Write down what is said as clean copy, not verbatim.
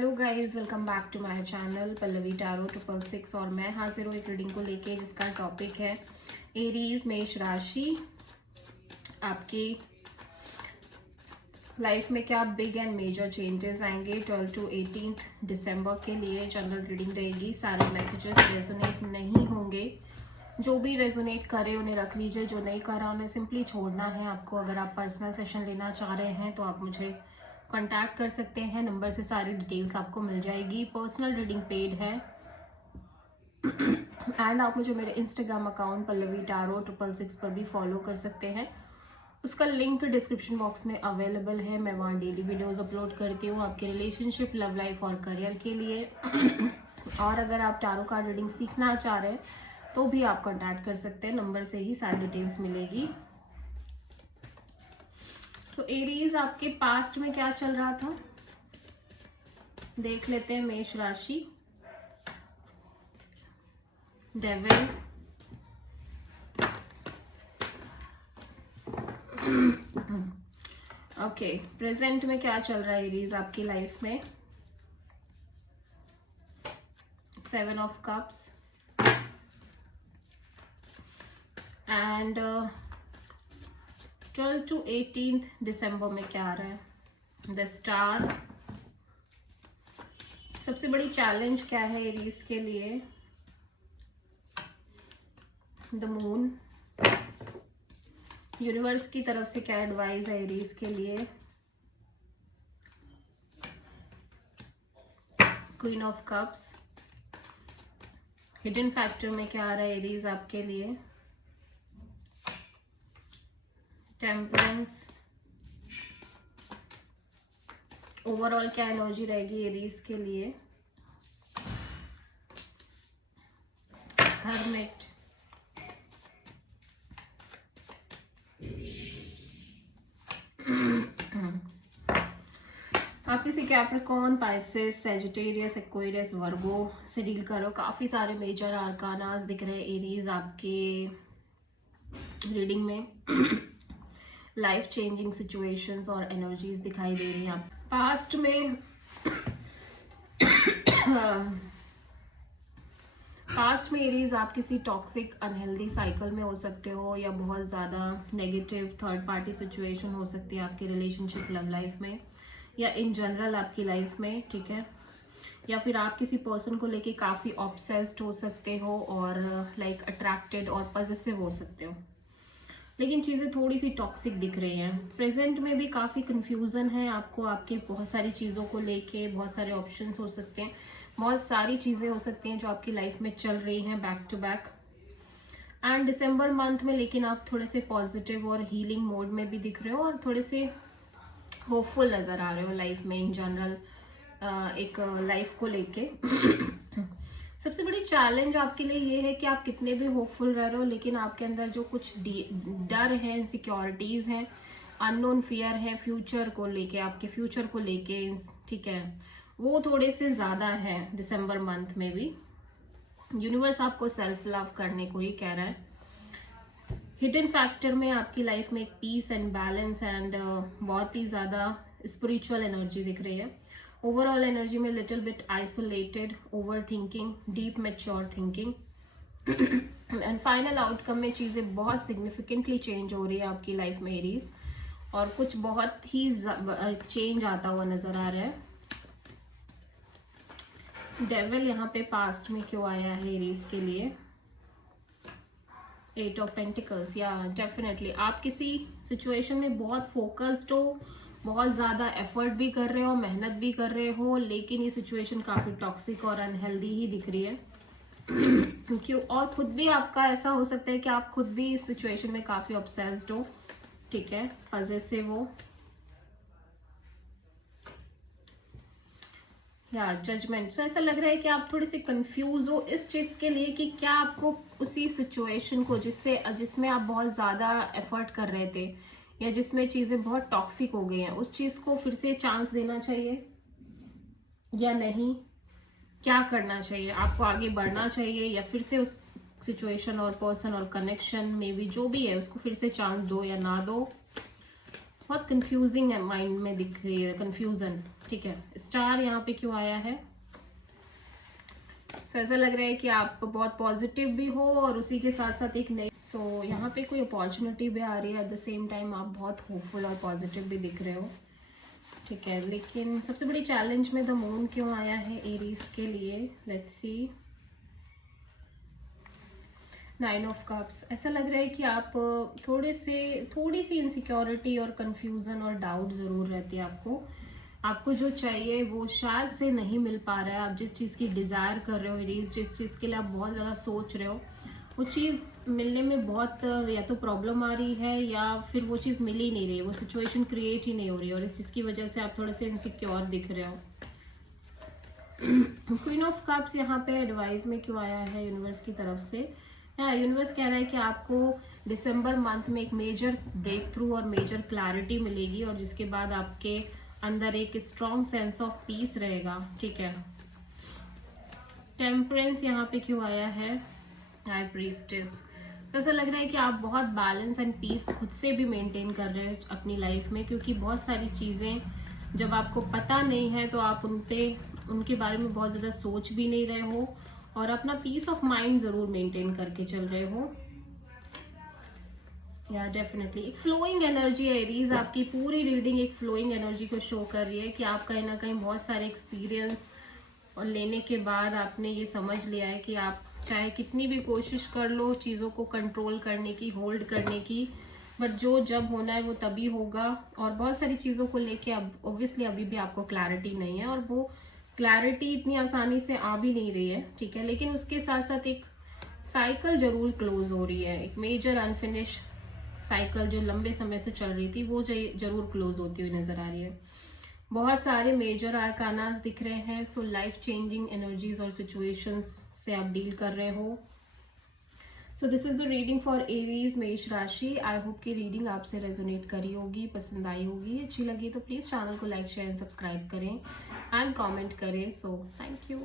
Hello guys, welcome back to my channel Pallavi tarot 666 और मैं हाजिर हूँ एक रीडिंग को लेके जिसका टॉपिक है एरीज मेष राशि। आपकी लाइफ में क्या बिग एंड मेजर चेंजेस आएंगे 12 to 18 दिसंबर के लिए। जनरल रीडिंग रहेगी, सारे मैसेजेस रेजोनेट नहीं होंगे। जो भी रेजोनेट करे उन्हें रख लीजिए, जो नहीं करा उन्हें सिंपली छोड़ना है आपको। अगर आप पर्सनल सेशन लेना चाह रहे हैं तो आप मुझे कांटेक्ट कर सकते हैं, नंबर से सारी डिटेल्स आपको मिल जाएगी। पर्सनल रीडिंग पेड है एंड आप मुझे मेरे इंस्टाग्राम अकाउंट पल्लवी टैरो 666 पर भी फॉलो कर सकते हैं। उसका लिंक डिस्क्रिप्शन बॉक्स में अवेलेबल है। मैं वहाँ डेली वीडियोस अपलोड करती हूँ आपके रिलेशनशिप, लव लाइफ और करियर के लिए। और अगर आप टैरो कार्ड रीडिंग सीखना चाह रहे हैं तो भी आप कांटेक्ट कर सकते हैं, नंबर से ही सारी डिटेल्स मिलेगी। सो एरीज, आपके पास्ट में क्या चल रहा था देख लेते हैं। मेष राशि, डेविल, ओके। प्रेजेंट में क्या चल रहा है एरीज आपकी लाइफ में? 7 ऑफ कप्स एंड 12 to 18 दिसंबर में क्या आ रहा है? The star. सबसे बड़ी चैलेंज क्या है एरीज के लिए? The moon. यूनिवर्स की तरफ से क्या एडवाइस है एरीज के लिए? Queen of cups. Hidden factor में क्या आ रहा है एरीज आपके लिए? टेम्परेंस। ओवरऑल क्या एनर्जी रहेगी एरीज के लिए? हर्मिट। आप किसी कैप्रिकॉर्न, पाइसेस, सैजिटेरियस, एक्वेरियस, वर्गो से डील करो। काफी सारे मेजर आर्कानास दिख रहे हैं एरीज आपके रीडिंग में। लाइफ चेंजिंग सिचुएशंस और एनर्जीज दिखाई दे रही हैं। पास्ट में पास्ट में एरीज आप किसी टॉक्सिक अनहेल्दी साइकिल में हो सकते हो, या बहुत ज़्यादा नेगेटिव थर्ड पार्टी सिचुएशन हो सकती है आपकी रिलेशनशिप, लव लाइफ में, या इन जनरल आपकी लाइफ में, ठीक है। या फिर आप किसी पर्सन को लेके काफ़ी ऑब्सेस्ड हो सकते हो और लाइक अट्रैक्टेड और पॉजिटिव हो सकते हो, लेकिन चीज़ें थोड़ी सी टॉक्सिक दिख रही हैं। प्रेजेंट में भी काफ़ी कंफ्यूजन है आपको, आपकी बहुत सारी चीज़ों को लेके बहुत सारे ऑप्शंस हो सकते हैं, बहुत सारी चीज़ें हो सकती हैं जो आपकी लाइफ में चल रही हैं बैक टू बैक। एंड दिसंबर मंथ में लेकिन आप थोड़े से पॉजिटिव और हीलिंग मोड में भी दिख रहे हो और थोड़े से होपफुल नज़र आ रहे हो लाइफ में इन जनरल, एक लाइफ को लेके। सबसे बड़ी चैलेंज आपके लिए ये है कि आप कितने भी होपफुल रह रहे हो, लेकिन आपके अंदर जो कुछ डर है, इनसिक्योरिटीज हैं, अननोन फियर है फ्यूचर को लेके, आपके फ्यूचर को लेके, ठीक है, वो थोड़े से ज्यादा है दिसंबर मंथ में भी। यूनिवर्स आपको सेल्फ लव करने को ही कह रहा है। हिडन फैक्टर में आपकी लाइफ में एक पीस एंड बैलेंस एंड बहुत ही ज्यादा स्पिरिचुअल एनर्जी दिख रही है। ओवरऑल एनर्जी में little bit isolated, over thinking, deep mature thinking and final outcome में चीजें बहुत सिग्निफिकेंटली चेंज हो रही है आपकी लाइफ में एरीज, और कुछ बहुत ही चेंज आता हुआ नजर आ रहा है। डेविल यहाँ पे पास्ट में क्यों आया है एरीज के लिए? 8 ऑफ पेंटिकल्स। या डेफिनेटली आप किसी सिचुएशन में बहुत फोकस्ड हो, बहुत ज़्यादा एफर्ट भी कर रहे हो, मेहनत भी कर रहे हो, लेकिन ये सिचुएशन काफ़ी टॉक्सिक और अनहेल्दी ही दिख रही है। क्यों? और खुद भी आपका ऐसा हो सकता है कि आप खुद भी इस सिचुएशन में काफ़ी ऑब्सेस्ड हो, ठीक है, पॉजेसिव हो, या जजमेंट। सो ऐसा लग रहा है कि आप थोड़े से कंफ्यूज हो इस चीज़ के लिए कि क्या आपको उसी सिचुएशन को जिसमें आप बहुत ज़्यादा एफर्ट कर रहे थे या जिसमें चीज़ें बहुत टॉक्सिक हो गई हैं, उस चीज़ को फिर से चांस देना चाहिए या नहीं? क्या करना चाहिए? आपको आगे बढ़ना चाहिए या फिर से उस सिचुएशन और पर्सन और कनेक्शन में भी जो भी है उसको फिर से चांस दो या ना दो? बहुत कंफ्यूजिंग है, माइंड में दिख रही है कंफ्यूजन, ठीक है। स्टार यहाँ पे क्यों आया है? सो ऐसा लग रहा है कि आप बहुत पॉजिटिव भी हो और उसी के साथ साथ एक नई यहाँ पे कोई अपॉर्चुनिटी भी आ रही है। एट द सेम टाइम आप बहुत होपफुल और पॉजिटिव भी दिख रहे हो, ठीक है। लेकिन सबसे बड़ी चैलेंज में द मून क्यों आया है एरीज के लिए? Let's see. 9 of cups. ऐसा लग रहा है कि आप थोड़ी सी इनसिक्योरिटी और कंफ्यूजन और डाउट जरूर रहती है आपको जो चाहिए वो शायद से नहीं मिल पा रहा है। आप जिस चीज़ की डिज़ायर कर रहे हो एरीज, जिस चीज़ के लिए आप बहुत ज़्यादा सोच रहे हो, वो चीज़ मिलने में बहुत या तो प्रॉब्लम आ रही है या फिर वो चीज़ मिल ही नहीं रही है, वो सिचुएशन क्रिएट ही नहीं हो रही है और इस चीज़ की वजह से आप थोड़े से इनसिक्योर दिख रहे हो। क्वीन ऑफ कप्स यहाँ पे एडवाइस में क्यों आया है यूनिवर्स की तरफ से? यूनिवर्स कह रहा है कि आपको दिसंबर मंथ में एक मेजर ब्रेक थ्रू और मेजर क्लैरिटी मिलेगी और जिसके बाद आपके अंदर एक स्ट्रॉन्ग सेंस ऑफ पीस रहेगा, ठीक है। टेम्परेंस यहाँ पे क्यों आया है? High priestess. तो ऐसा लग रहा है कि आप बहुत बैलेंस एंड पीस खुद से भी मेंटेन कर रहे हैं अपनी लाइफ में, क्योंकि बहुत सारी चीज़ें जब आपको पता नहीं है तो आप उनके बारे में बहुत ज़्यादा सोच भी नहीं रहे हो और अपना पीस ऑफ माइंड ज़रूर मेंटेन करके चल रहे हो। या डेफिनेटली एक फ्लोइंग एनर्जी है एरीज। आपकी पूरी रीडिंग एक फ्लोइंग एनर्जी को शो कर रही है कि आप कहीं ना कहीं बहुत सारे एक्सपीरियंस और लेने के बाद आपने ये समझ लिया है कि आप चाहे कितनी भी कोशिश कर लो चीज़ों को कंट्रोल करने की, होल्ड करने की, बट जो जब होना है वो तभी होगा। और बहुत सारी चीज़ों को लेके अब ऑब्वियसली अभी भी आपको क्लैरिटी नहीं है और वो क्लैरिटी इतनी आसानी से आ भी नहीं रही है, ठीक है। लेकिन उसके साथ साथ एक साइकिल जरूर क्लोज हो रही है, एक मेजर अनफिनिश साइकिल जो लंबे समय से चल रही थी वो जरूर क्लोज होती हुई नजर आ रही है। बहुत सारे मेजर आर्कानास दिख रहे हैं। सो लाइफ चेंजिंग एनर्जीज और सिचुएशंस से आप डील कर रहे हो। So this is the reading for Aries मेष राशि। आई होप कि रीडिंग आपसे रेजोनेट करी होगी, पसंद आई होगी, अच्छी लगी तो प्लीज चैनल को लाइक शेयर एंड सब्सक्राइब करें एंड कमेंट करें। So thank you.